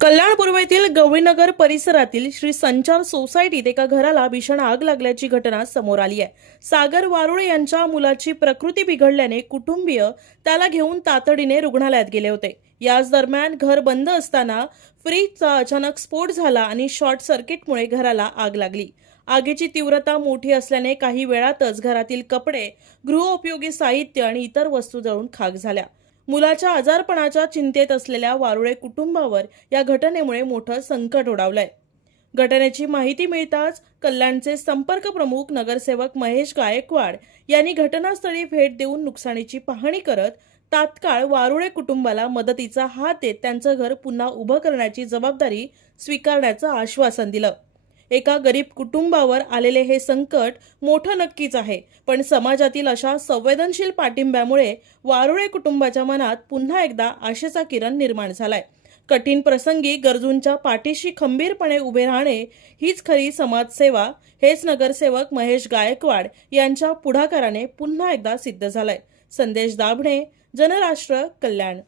कल्याण पूर्वेतील गवळीनगर परिसरातील श्री संचार सोसायटीत एका घराला भीषण आग लागल्याची घटना समोर आली आहे। सागर वारुळे यांच्या मुलाची प्रकृती बिघडल्याने कुटुंबीय त्याला घेऊन तातडीने रुग्णालयात गेले होते। याच दरम्यान घर बंद असताना फ्रीजचा अचानक स्फोट झाला आणि शॉर्ट सर्किटमुळे घराला आग लागली। आगीची तीव्रता मोठी असल्याने काही वेळातच घरातील कपडे, गृहोपयोगी साहित्य आणि इतर वस्तू जळून खाक झाल्या। मुलाच्या आजारपणाच्या चिंतेत असलेल्या वारुळे कुटुंबावर या घटनेमुळे मोठं संकट ओढावलंय। घटनेची माहिती मिळताच कल्याणचे संपर्क प्रमुख नगरसेवक महेश गायकवाड यांनी घटनास्थळी भेट देऊन नुकसानीची पाहणी करत तात्काळ वारुळे कुटुंबाला मदतीचा हात देत त्यांचं घर पुन्हा उभं करण्याची जबाबदारी स्वीकारण्याचं आश्वासन दिलं। एका गरीब कुटुंबावर आलेले हे संकट मोठं नक्कीच आहे, पण समाजातील अशा संवेदनशील पाठिंब्यामुळे वारुळे कुटुंबाच्या मनात पुन्हा एकदा आशेचा किरण निर्माण झालाय। कठीण प्रसंगी गरजूंच्या पाठीशी खंबीरपणे उभे राहणे हीच खरी समाजसेवा, हेच नगरसेवक महेश गायकवाड यांच्या पुढाकाराने पुन्हा एकदा सिद्ध झालंय। संदेश दाभणे, जनराष्ट्र, कल्याण।